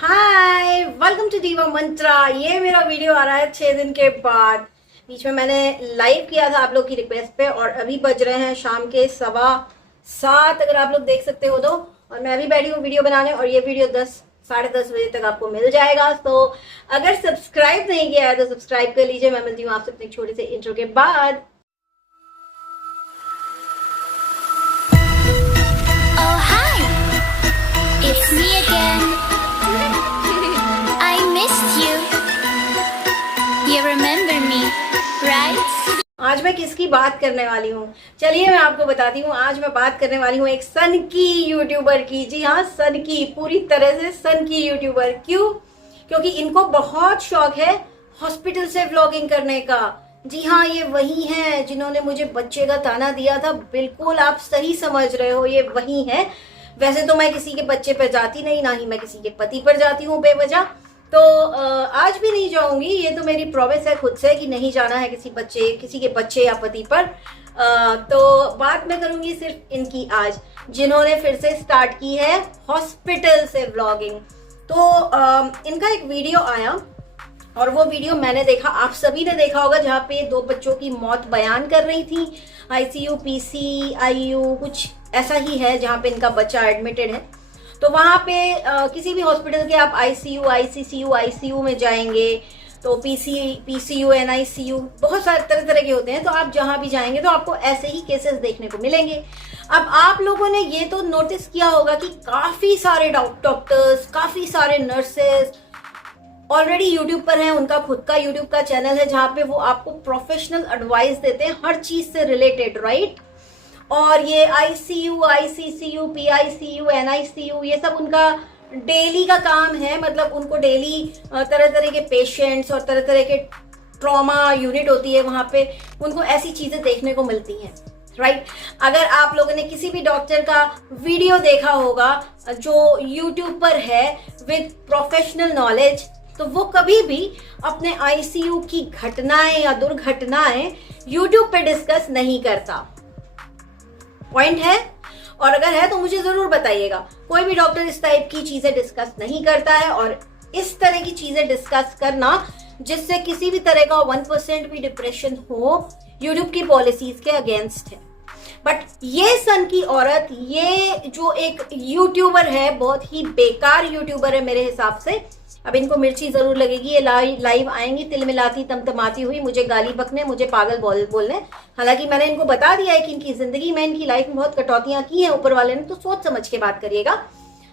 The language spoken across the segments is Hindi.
हाय, वेलकम टू दीवा मंत्रा। ये मेरा वीडियो आ रहा है 6 दिन के बाद। बीच में मैंने लाइव किया था आप लोग की रिक्वेस्ट पे और अभी बज रहे हैं शाम के 7:15 अगर आप लोग देख सकते हो तो। और मैं अभी बैठी हूँ वीडियो बनाने और ये वीडियो 10-10:30 बजे तक आपको मिल जाएगा। तो अगर सब्सक्राइब नहीं किया है तो सब्सक्राइब कर लीजिए। मैं मिलती हूँ आपसे अपने छोटे से इंट्रो के बाद। Oh hi, it's me again. I missed you. You remember me, right? आज मैं किसकी बात करने वाली हूँ, चलिए मैं आपको बताती हूँ। आज मैं बात करने वाली हूँ एक सन की यूट्यूबर की। जी हाँ, सन की, पूरी तरह से सन की यूट्यूबर। क्यों? क्योंकि इनको बहुत शौक है हॉस्पिटल से व्लॉगिंग करने का। जी हाँ, ये वही हैं जिन्होंने मुझे बच्चे का ताना दिया था। बिल्कुल आप सही समझ रहे हो, ये वही हैं। वैसे तो मैं किसी के बच्चे पर जाती नहीं, ना ही मैं किसी के पति पर जाती हूँ बेवजह। तो आज भी नहीं जाऊंगी। ये तो मेरी प्रॉमिस है खुद से कि नहीं जाना है किसी के बच्चे या पति पर। तो बात मैं करूंगी सिर्फ इनकी आज, जिन्होंने फिर से स्टार्ट की है हॉस्पिटल से व्लॉगिंग। तो इनका एक वीडियो आया और वो वीडियो मैंने देखा, आप सभी ने देखा होगा, जहाँ पे 2 बच्चों की मौत बयान कर रही थी। ICU, PCIU कुछ ऐसा ही है जहाँ पे इनका बच्चा एडमिटेड है। तो वहाँ पे किसी भी हॉस्पिटल के आप ICU में जाएंगे तो PCU, NICU बहुत सारे तरह के होते हैं। तो आप जहाँ भी जाएंगे तो आपको ऐसे ही केसेस देखने को मिलेंगे। अब आप लोगों ने ये तो नोटिस किया होगा कि काफी सारे डॉक्टर्स, काफी सारे नर्सेस ऑलरेडी यूट्यूब पर हैं। उनका खुद का यूट्यूब का चैनल है जहाँ पे वो आपको प्रोफेशनल एडवाइस देते हैं हर चीज से रिलेटेड, राइट। और ये ICU, ICCU, PICU, NICU ये सब उनका डेली का काम है। मतलब उनको डेली तरह के पेशेंट्स और तरह के ट्रॉमा यूनिट होती है, वहाँ पे उनको ऐसी चीजें देखने को मिलती हैं, राइट। अगर आप लोगों ने किसी भी डॉक्टर का वीडियो देखा होगा जो यूट्यूब पर है विद प्रोफेशनल नॉलेज, तो वो कभी भी अपने ICU की घटनाएं या दुर्घटनाएं यूट्यूब पे डिस्कस नहीं करता। पॉइंट है? और अगर है तो मुझे जरूर बताइएगा। कोई भी डॉक्टर इस टाइप की चीजें डिस्कस नहीं करता है। और इस तरह की चीजें डिस्कस करना जिससे किसी भी तरह का 1% भी डिप्रेशन हो, यूट्यूब की पॉलिसीज के अगेंस्ट है। बट ये सन की औरत, ये जो एक यूट्यूबर है, बहुत ही बेकार यूट्यूबर है मेरे हिसाब से। अब इनको मिर्ची जरूर लगेगी, ये लाइव आएंगी तिलमिलाती तमतमाती हुई, मुझे गाली बकने, मुझे पागल बोलने। हालांकि मैंने इनको बता दिया है कि इनकी जिंदगी में, इनकी लाइफ में बहुत कटौतियां की हैं ऊपर वाले ने, तो सोच समझ के बात करिएगा।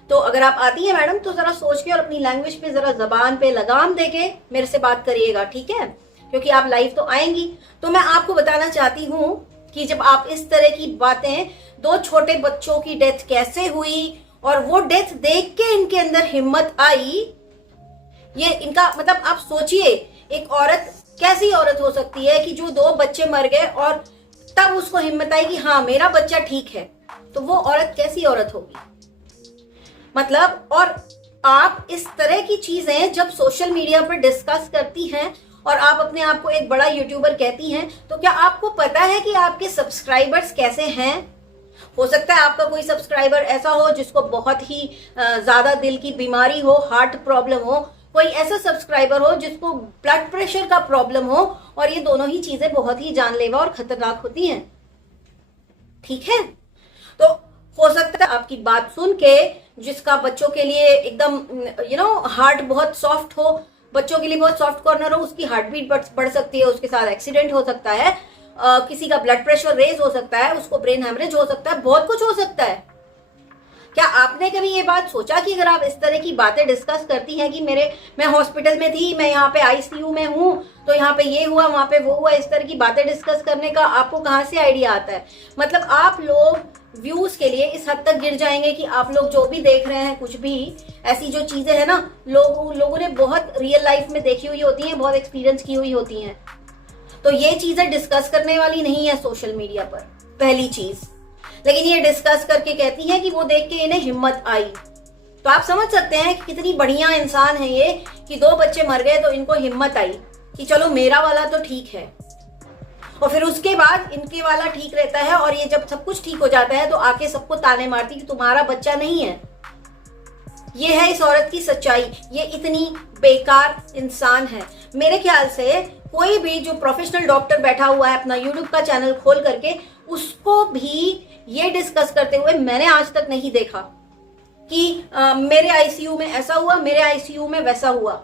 तो अगर आप आती है मैडम तो जरा सोच के और अपनी लैंग्वेज पे जरा जबान पे लगाम दे के मेरे से बात करिएगा, ठीक है? क्योंकि आप लाइव तो आएंगी। तो मैं आपको बताना चाहती हूँ कि जब आप इस तरह की बातें, 2 छोटे बच्चों की डेथ कैसे हुई और वो डेथ देख के इनके अंदर हिम्मत आई, ये इनका मतलब आप सोचिए, एक औरत कैसी औरत हो सकती है कि जो 2 बच्चे मर गए और तब उसको हिम्मत आई कि हाँ मेरा बच्चा ठीक है। तो वो औरत कैसी औरत होगी? मतलब, और आप इस तरह की चीजें जब सोशल मीडिया पर डिस्कस करती हैं और आप अपने आप को एक बड़ा यूट्यूबर कहती हैं, तो क्या आपको पता है कि आपके सब्सक्राइबर्स कैसे हैं? हो सकता है आपका कोई सब्सक्राइबर ऐसा हो जिसको बहुत ही ज्यादा दिल की बीमारी हो, हार्ट प्रॉब्लम हो, कोई ऐसा सब्सक्राइबर हो जिसको ब्लड प्रेशर का प्रॉब्लम हो, और ये दोनों ही चीजें बहुत ही जानलेवा और खतरनाक होती हैं, ठीक है? तो हो सकता है आपकी बात सुन के जिसका बच्चों के लिए एकदम हार्ट बहुत सॉफ्ट हो, बच्चों के लिए बहुत सॉफ्ट कॉर्नर हो, उसकी हार्ट बीट बढ़ सकती है, उसके साथ एक्सीडेंट हो सकता है, किसी का ब्लड प्रेशर रेज हो सकता है, उसको ब्रेन हेमरेज हो सकता है, बहुत कुछ हो सकता है। क्या आपने कभी ये बात सोचा कि अगर आप इस तरह की बातें डिस्कस करती हैं कि मैं हॉस्पिटल में थी, मैं यहाँ पे ICU में हूँ, तो यहाँ पे ये हुआ, वहां पे वो हुआ, इस तरह की बातें डिस्कस करने का आपको कहाँ से आइडिया आता है? मतलब आप लोग व्यूज के लिए इस हद तक गिर जाएंगे कि आप लोग जो भी देख रहे हैं, कुछ भी ऐसी जो चीजें हैं ना, लोगों ने बहुत रियल लाइफ में देखी हुई होती हैं, बहुत एक्सपीरियंस की हुई होती हैं। तो ये चीजें डिस्कस करने वाली नहीं है सोशल मीडिया पर, पहली चीज। लेकिन ये डिस्कस करके कहती है कि वो देख के इन्हें हिम्मत आई। तो आप समझ सकते हैं कि कितनी बढ़िया इंसान है ये कि 2 बच्चे मर गए तो इनको हिम्मत आई कि चलो मेरा वाला तो ठीक है। और फिर उसके बाद इनके वाला ठीक रहता है, और ये जब सब कुछ ठीक हो जाता है तो आके सबको ताने मारती कि तुम्हारा बच्चा नहीं है। ये है इस औरत की सच्चाई। ये इतनी बेकार इंसान है। मेरे ख्याल से कोई भी जो प्रोफेशनल डॉक्टर बैठा हुआ है अपना यूट्यूब का चैनल खोल करके, उसको भी ये डिस्कस करते हुए मैंने आज तक नहीं देखा कि मेरे आईसीयू में ऐसा हुआ, मेरे आईसीयू में वैसा हुआ।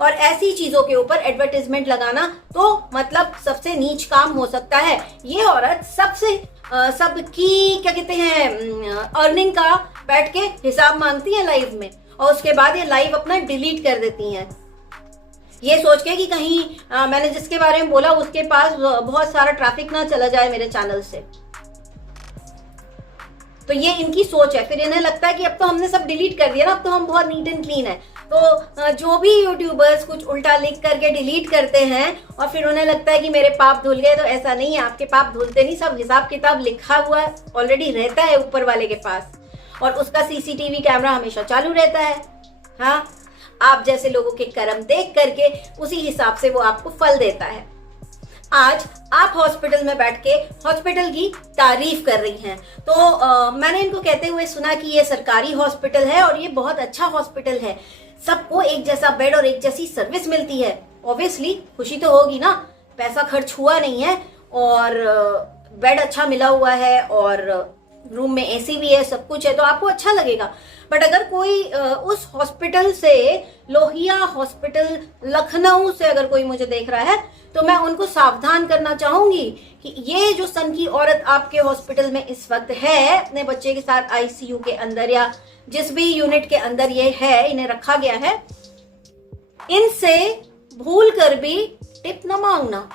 और ऐसी चीजों के ऊपर एडवर्टाइजमेंट लगाना तो मतलब सबसे नीच काम हो सकता है। ये औरत सबकी क्या कहते हैं अर्निंग का बैठ के हिसाब मांगती है लाइव में, और उसके बाद ये लाइव अपना डिलीट कर देती हैं, ये सोच के कि कहीं मैंने जिसके बारे में बोला उसके पास बहुत सारा ट्रैफिक ना चला जाए मेरे चैनल से। तो ये इनकी सोच है। फिर इन्हें लगता है कि अब तो हमने सब डिलीट कर दिया ना, अब तो हम बहुत नीट एंड क्लीन है। तो जो भी यूट्यूबर्स कुछ उल्टा लिख करके डिलीट करते हैं और फिर उन्हें लगता है कि मेरे पाप धुल गए, तो ऐसा नहीं है, आपके पाप धुलते नहीं। सब हिसाब किताब लिखा हुआ ऑलरेडी रहता है ऊपर वाले के पास, और उसका सीसीटीवी कैमरा हमेशा चालू रहता है। हाँ, आप जैसे लोगों के कर्म देख करके उसी हिसाब से वो आपको फल देता है। आज आप हॉस्पिटल में बैठ के हॉस्पिटल की तारीफ कर रही हैं, तो मैंने इनको कहते हुए सुना कि ये सरकारी हॉस्पिटल है और ये बहुत अच्छा हॉस्पिटल है, सबको एक जैसा बेड और एक जैसी सर्विस मिलती है। ऑब्वियसली खुशी तो होगी ना, पैसा खर्च हुआ नहीं है और बेड अच्छा मिला हुआ है और रूम में एसी भी है, सब कुछ है, तो आपको अच्छा लगेगा। बट अगर कोई उस हॉस्पिटल से, लोहिया हॉस्पिटल लखनऊ से अगर कोई मुझे देख रहा है, तो मैं उनको सावधान करना चाहूंगी कि ये जो सन की औरत आपके हॉस्पिटल में इस वक्त है अपने बच्चे के साथ आईसीयू के अंदर या जिस भी यूनिट के अंदर ये है, इन्हें रखा गया है, इनसे भूल कर भी टिप ना मांगना,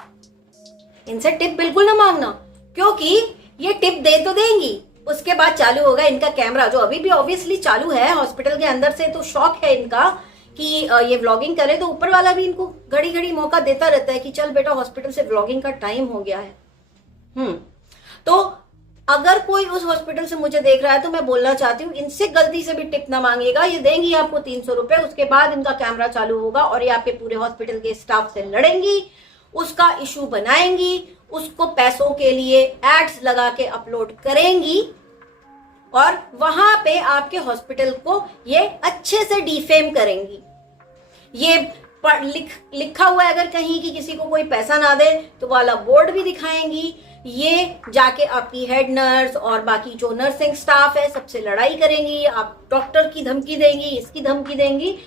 इनसे टिप बिल्कुल ना मांगना, क्योंकि ये टिप दे तो देंगी, उसके बाद चालू होगा इनका कैमरा, जो अभी भी ऑब्वियसली चालू है हॉस्पिटल के अंदर से। तो शौक है इनका कि ये व्लॉगिंग करे, तो ऊपर वाला भी इनको घड़ी घड़ी मौका देता रहता है कि चल बेटा हॉस्पिटल से व्लॉगिंग का टाइम हो गया है। तो अगर कोई उस हॉस्पिटल से मुझे देख रहा है तो मैं बोलना चाहती हूँ, इनसे गलती से भी टिप ना मांगिएगा। ये देंगी आपको 300 रुपए, उसके बाद इनका कैमरा चालू होगा और ये आपके पूरे हॉस्पिटल के स्टाफ से लड़ेंगी, उसका इशू बनाएंगी, उसको पैसों के लिए एड्स लगा के अपलोड करेंगी और वहां पे आपके हॉस्पिटल को ये अच्छे से डिफेम करेंगी। ये लिखा हुआ है अगर कहीं कि किसी को कोई पैसा ना दे तो वाला बोर्ड भी दिखाएंगी। ये जाके आपकी हेड नर्स और बाकी जो नर्सिंग स्टाफ है सबसे लड़ाई करेंगी, आप डॉक्टर की धमकी देंगी, इसकी धमकी देंगी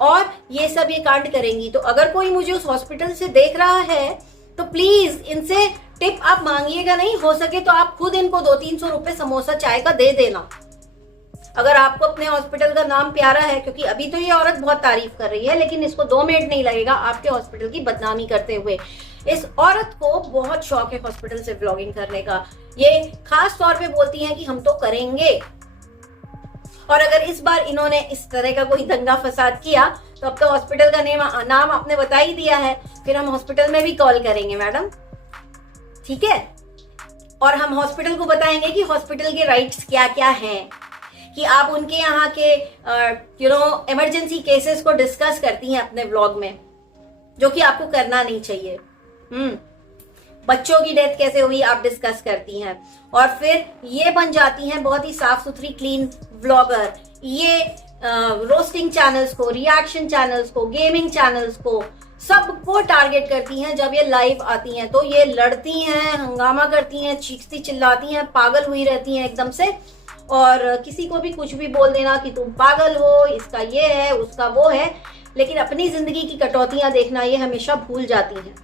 और ये सब ये कांड करेंगी। तो अगर कोई मुझे उस हॉस्पिटल से देख रहा है तो प्लीज इनसे टिप आप मांगिएगा नहीं, हो सके तो आप खुद इनको 200-300 रुपए समोसा चाय का दे देना, अगर आपको अपने हॉस्पिटल का नाम प्यारा है। क्योंकि अभी तो ये औरत बहुत तारीफ कर रही है, लेकिन इसको 2 मिनट नहीं लगेगा आपके हॉस्पिटल की बदनामी करते हुए। इस औरत को बहुत शौक है हॉस्पिटल से व्लॉगिंग करने का, ये खास तौर पे बोलती हैं कि हम तो करेंगे। और अगर इस बार इन्होंने इस तरह का कोई दंगा फसाद किया तो अब तो हॉस्पिटल का नाम आपने बता ही दिया है, फिर हम हॉस्पिटल में भी कॉल करेंगे मैडम, ठीक है। और हम हॉस्पिटल को बताएंगे कि हॉस्पिटल के राइट्स क्या क्या हैं, कि आप उनके यहाँ के इमरजेंसी केसेस को डिस्कस करती हैं अपने व्लॉग में, जो कि आपको करना नहीं चाहिए। बच्चों की डेथ कैसे हुई आप डिस्कस करती हैं और फिर ये बन जाती हैं बहुत ही साफ सुथरी क्लीन व्लॉगर। ये रोस्टिंग चैनल्स को, रिएक्शन चैनल्स को, गेमिंग चैनल्स को, सबको टारगेट करती हैं। जब ये लाइव आती हैं तो ये लड़ती हैं, हंगामा करती हैं, चीखती चिल्लाती हैं, पागल हुई रहती हैं एकदम से, और किसी को भी कुछ भी बोल देना कि तुम पागल हो, इसका ये है, उसका वो है, लेकिन अपनी जिंदगी की कटौतियां देखना ये हमेशा भूल जाती हैं।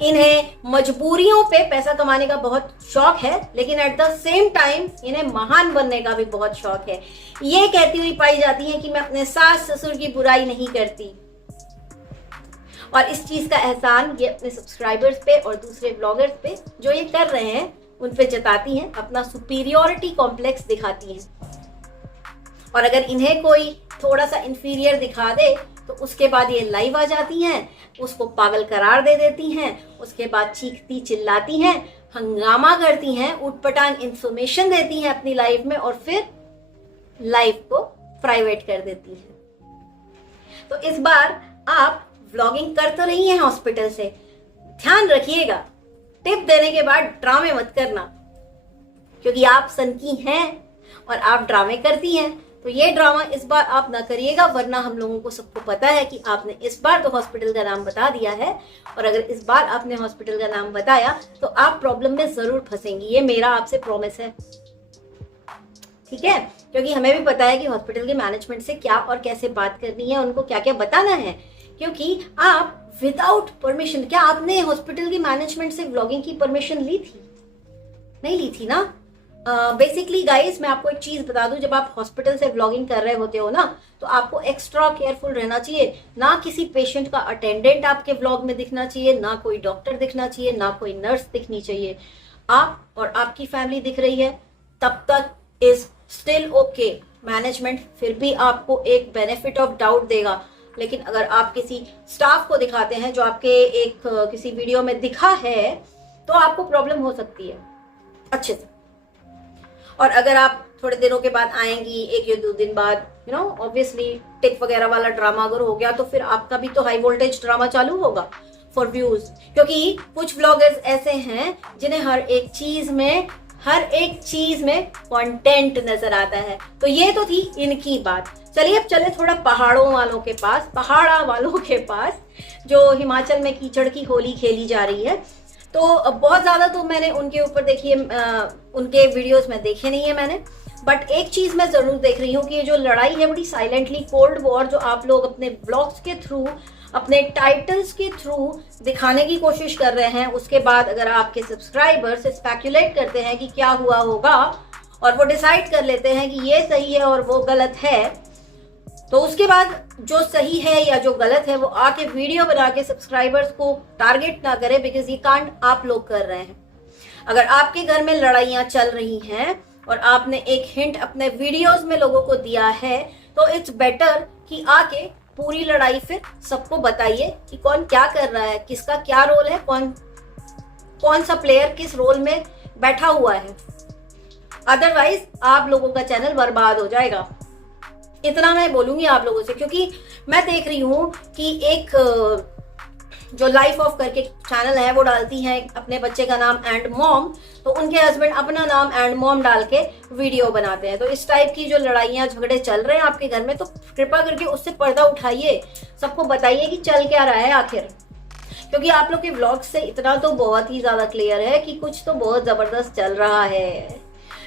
इन्हें मजबूरियों पे पैसा कमाने का बहुत शौक है, लेकिन एट द सेम टाइम इन्हें महान बनने का भी बहुत शौक है। ये कहती हुई पाई जाती हैं कि मैं अपने सास ससुर की बुराई नहीं करती, और इस चीज का एहसान ये अपने सब्सक्राइबर्स पे और दूसरे ब्लॉगर्स पे जो ये कर रहे हैं उन पे जताती हैं, अपना सुपीरियोरिटी कॉम्प्लेक्स दिखाती हैं। और अगर इन्हें कोई थोड़ा सा इंफीरियर दिखा दे तो उसके बाद ये लाइव आ जाती हैं, उसको पागल करार दे देती हैं, उसके बाद चीखती चिल्लाती हैं, हंगामा करती हैं, उटपटांग इंफॉर्मेशन देती हैं अपनी लाइफ में और फिर लाइफ को प्राइवेट कर देती हैं। तो इस बार आप व्लॉगिंग कर तो रही हैं हॉस्पिटल से, ध्यान रखिएगा, टिप देने के बाद ड्रामे मत करना, क्योंकि आप सनकी हैं और आप ड्रामे करती हैं तो ये ड्रामा इस बार आप ना करिएगा, वरना हम लोगों को सबको पता है कि आपने इस बार तो हॉस्पिटल का नाम बता दिया है, और अगर इस बार आपने हॉस्पिटल का नाम बताया तो आप प्रॉब्लम में जरूर फंसेंगी। ये मेरा आपसे प्रॉमिस है, ठीक है? क्योंकि हमें भी पता है कि हॉस्पिटल के मैनेजमेंट से क्या और कैसे बात करनी है, उनको क्या क्या बताना है। क्योंकि आप विदाउट परमिशन, क्या आपने हॉस्पिटल के मैनेजमेंट से व्लॉगिंग की परमिशन ली थी? नहीं ली थी ना। बेसिकली गाइस, मैं आपको एक चीज बता दूं, जब आप हॉस्पिटल से व्लॉगिंग कर रहे होते हो ना, तो आपको एक्स्ट्रा केयरफुल रहना चाहिए। ना किसी पेशेंट का अटेंडेंट आपके व्लॉग में दिखना चाहिए, ना कोई डॉक्टर दिखना चाहिए, ना कोई नर्स दिखनी चाहिए। आप और आपकी फैमिली दिख रही है, तब तक इज स्टिल ओके। मैनेजमेंट फिर भी आपको एक बेनिफिट ऑफ डाउट देगा, लेकिन अगर आप किसी स्टाफ को दिखाते हैं जो आपके एक किसी वीडियो में दिखा है, तो आपको प्रॉब्लम हो सकती है अच्छे से। और अगर आप थोड़े दिनों के बाद आएंगी, 1 या 2 दिन बाद, ऑब्वियसली टिक वगैरह वाला ड्रामा अगर हो गया, तो फिर आपका भी तो हाई वोल्टेज ड्रामा चालू होगा फॉर व्यूज। क्योंकि कुछ व्लॉगर्स ऐसे हैं जिन्हें हर एक चीज में कंटेंट नजर आता है। तो ये तो थी इनकी बात। चलिए अब चले थोड़ा पहाड़ा वालों के पास, जो हिमाचल में कीचड़ की होली खेली जा रही है। तो बहुत ज्यादा तो मैंने उनके ऊपर देखिए, उनके वीडियोस में देखे नहीं है मैंने, बट एक चीज मैं जरूर देख रही हूँ कि ये जो लड़ाई है बड़ी साइलेंटली, कोल्ड वॉर जो आप लोग अपने ब्लॉग्स के थ्रू, अपने टाइटल्स के थ्रू दिखाने की कोशिश कर रहे हैं, उसके बाद अगर आपके सब्सक्राइबर्स स्पेक्युलेट करते हैं कि क्या हुआ होगा और वो डिसाइड कर लेते हैं कि ये सही है और वो गलत है, तो उसके बाद जो सही है या जो गलत है वो आके वीडियो बना के सब्सक्राइबर्स को टारगेट ना करे, बिकॉज ये कांड आप लोग कर रहे हैं। अगर आपके घर में लड़ाइयां चल रही हैं और आपने एक हिंट अपने वीडियोस में लोगों को दिया है, तो इट्स बेटर कि आके पूरी लड़ाई फिर सबको बताइए कि कौन क्या कर रहा है, किसका क्या रोल है, कौन सा प्लेयर किस रोल में बैठा हुआ है। अदरवाइज आप लोगों का चैनल बर्बाद हो जाएगा। इतना मैं बोलूंगी आप लोगों से, क्योंकि मैं देख रही हूँ कि एक जो लाइफ ऑफ करके चैनल है वो डालती हैं अपने बच्चे का नाम एंड मॉम, तो उनके हस्बैंड अपना नाम एंड मॉम डाल के वीडियो बनाते हैं। तो इस टाइप की जो लड़ाइयां झगड़े चल रहे हैं आपके घर में, तो कृपा करके उससे पर्दा उठाइए, सबको बताइए कि चल क्या रहा है आखिर। क्योंकि आप लोग के व्लॉग से इतना तो बहुत ही ज्यादा क्लियर है कि कुछ तो बहुत जबरदस्त चल रहा है,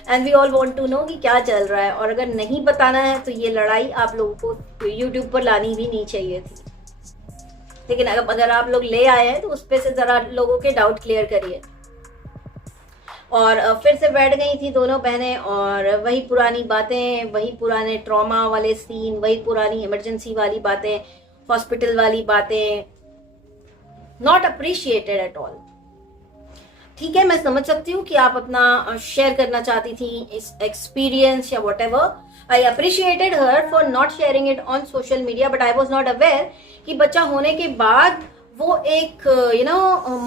and we all want to know कि क्या चल रहा है। और अगर नहीं बताना है तो ये लड़ाई आप लोगों को यूट्यूब पर लानी भी नहीं चाहिए थी, लेकिन अगर आप लोग ले आए हैं तो उस पे से जरा लोगों के डाउट क्लियर करिए। और फिर से बैठ गई थी दोनों बहनें और वही पुरानी बातें, वही पुराने ट्रॉमा वाले सीन, वही पुरानी इमरजेंसी वाली बातें, हॉस्पिटल वाली बातें, नॉट अप्रिशिएटेड एट ऑल। ठीक है, मैं समझ सकती हूँ कि आप अपना शेयर करना चाहती थी इस एक्सपीरियंस या what ever. I appreciated her for not sharing it on social media, but I was not aware कि बच्चा होने के बाद वो एक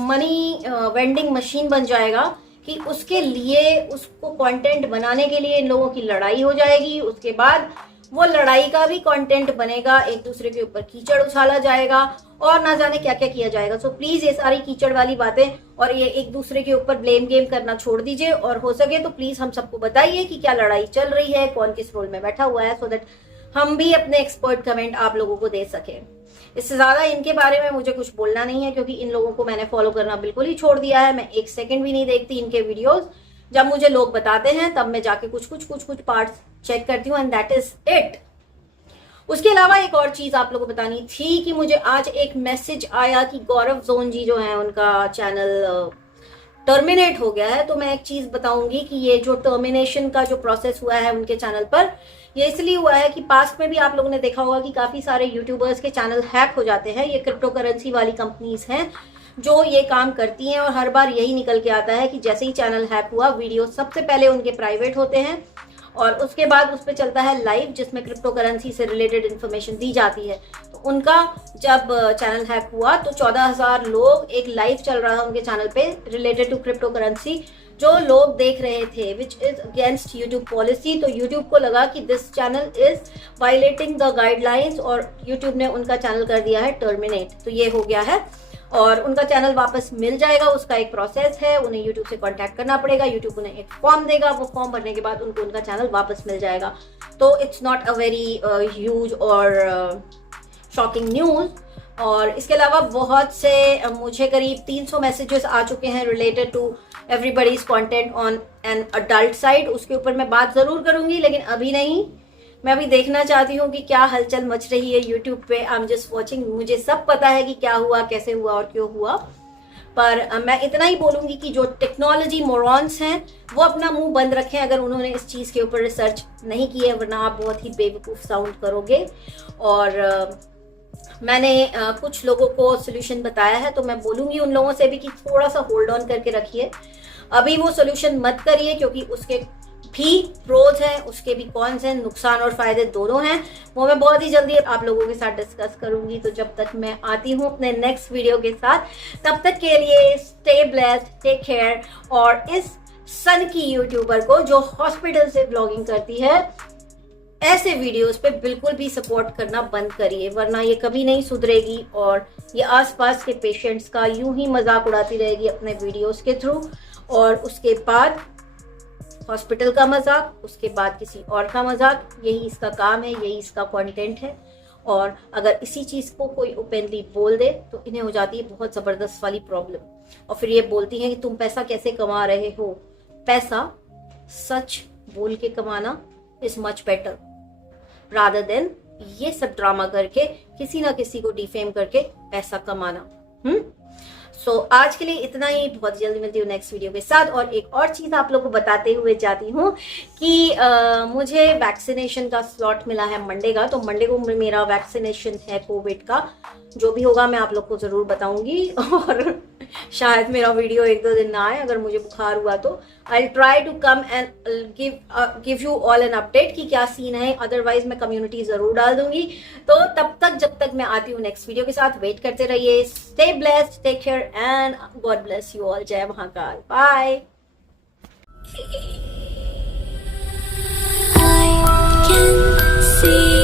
मनी वेंडिंग मशीन बन जाएगा, कि उसके लिए उसको कंटेंट बनाने के लिए इन लोगों की लड़ाई हो जाएगी, उसके बाद वो लड़ाई का भी कंटेंट बनेगा, एक दूसरे के ऊपर कीचड़ उछाला जाएगा और ना जाने क्या क्या किया जाएगा। सो प्लीज ये सारी कीचड़ वाली बातें और ये एक दूसरे के ऊपर ब्लेम गेम करना छोड़ दीजिए, और हो सके तो प्लीज हम सबको बताइए कि क्या लड़ाई चल रही है, कौन किस रोल में बैठा हुआ है, सो दैट हम भी अपने एक्सपर्ट कमेंट आप लोगों को दे सके। इससे ज्यादा इनके बारे में मुझे कुछ बोलना नहीं है, क्योंकि इन लोगों को मैंने फॉलो करना बिल्कुल ही छोड़ दिया है। मैं 1 सेकंड भी नहीं देखती इनके वीडियोस। जब मुझे लोग बताते हैं तब मैं जाके कुछ पार्ट्स चेक करती हूँ, एंड दैट इज इट। उसके अलावा एक और चीज आप लोगों को बतानी थी कि मुझे आज एक मैसेज आया कि गौरव जोन जी जो है उनका चैनल टर्मिनेट हो गया है। तो मैं एक चीज बताऊंगी कि ये जो टर्मिनेशन का जो प्रोसेस हुआ है उनके चैनल पर, ये इसलिए हुआ है कि पास्ट में भी आप लोगों ने देखा होगा कि काफी सारे यूट्यूबर्स के चैनल हैक हो जाते हैं। ये क्रिप्टो करेंसी वाली कंपनीज हैं जो ये काम करती हैं, और हर बार यही निकल के आता है कि जैसे ही चैनल हैक हुआ, वीडियो सबसे पहले उनके प्राइवेट होते हैं और उसके बाद उस पर चलता है लाइव, जिसमें क्रिप्टो करेंसी से रिलेटेड इन्फॉर्मेशन दी जाती है। तो उनका जब चैनल हैक हुआ तो 14,000 लोग, एक लाइव चल रहा है उनके चैनल पे रिलेटेड टू क्रिप्टो करेंसी, जो लोग देख रहे थे, which is against YouTube policy. तो यूट्यूब को लगा कि this channel is violating the guidelines, और यूट्यूब ने उनका चैनल कर दिया है टर्मिनेट। तो ये हो गया है और उनका चैनल वापस मिल जाएगा। उसका एक प्रोसेस है, उन्हें यूट्यूब से कांटेक्ट करना पड़ेगा, यूट्यूब उन्हें एक फॉर्म देगा, वो फॉर्म भरने के बाद उनको उनका चैनल वापस मिल जाएगा। तो it's not a very huge और शॉकिंग न्यूज़। और इसके अलावा बहुत से मुझे करीब 300 मैसेजेस आ चुके हैं related to everybody's content on an adult side. उसके ऊपर मैं बात ज़रूर करूँगी, लेकिन अभी नहीं। मैं अभी देखना चाहती हूँ कि क्या हलचल मच रही है यूट्यूब पे। I am just watching. मुझे सब पता है कि क्या हुआ, कैसे हुआ और क्यों हुआ, पर मैं इतना ही बोलूँगी कि जो टेक्नोलॉजी मोरॉन्स हैं वो अपना मुंह बंद रखें अगर उन्होंने इस चीज़ के ऊपर रिसर्च नहीं की है, वरना आप बहुत ही बेवकूफ़ साउंड करोगे। और मैंने कुछ लोगों को सोल्यूशन बताया है, तो मैं बोलूँगी उन लोगों से भी कि थोड़ा सा होल्ड ऑन करके रखिए। अभी वो सोल्यूशन मत करिए, क्योंकि उसके भी प्रोज हैं, उसके भी कॉन्स हैं, नुकसान और फायदे दोनों हैं। वो मैं बहुत ही जल्दी आप लोगों के साथ डिस्कस करूंगी। तो जब तक मैं आती हूँ अपने नेक्स्ट वीडियो के साथ, तब तक के लिए स्टे ब्लेस्ड, टेक केयर। और इस सन की यूट्यूबर को जो हॉस्पिटल से ब्लॉगिंग करती है, ऐसे वीडियोस पे बिल्कुल भी सपोर्ट करना बंद करिए, वरना ये कभी नहीं सुधरेगी और ये आसपास के पेशेंट्स का यूं ही मजाक उड़ाती रहेगी अपने वीडियोस के थ्रू। और उसके बाद हॉस्पिटल का मजाक, उसके बाद किसी और का मजाक। यही इसका काम है, यही इसका कंटेंट है। और अगर इसी चीज़ को कोई ओपनली बोल दे तो इन्हें हो जाती है बहुत ज़बरदस्त वाली प्रॉब्लम। और फिर ये बोलती हैं कि तुम पैसा कैसे कमा रहे हो। पैसा सच बोल के कमाना is much better rather than ये सब ड्रामा करके किसी ना किसी को डिफेम करके पैसा कमाना। सो आज के लिए इतना ही। बहुत जल्दी मिलती हूँ नेक्स्ट वीडियो के साथ। और एक और चीज़ आप लोगों को बताते हुए जाती हूँ कि मुझे वैक्सीनेशन का स्लॉट मिला है मंडे का। तो मंडे को मेरा वैक्सीनेशन है कोविड का। जो भी होगा मैं आप लोग को ज़रूर बताऊंगी। और शायद मेरा वीडियो 1-2 दिन ना आए, अगर मुझे बुखार हुआ तो I try to come and give you all an update कि क्या सीन है। अदरवाइज मैं कम्युनिटी ज़रूर डाल दूंगी। तो तब तक, जब तक मैं आती हूँ नेक्स्ट वीडियो के साथ, वेट करते रहिए। Stay blessed, take care and God bless you all. जय Mahakal. Bye. I can see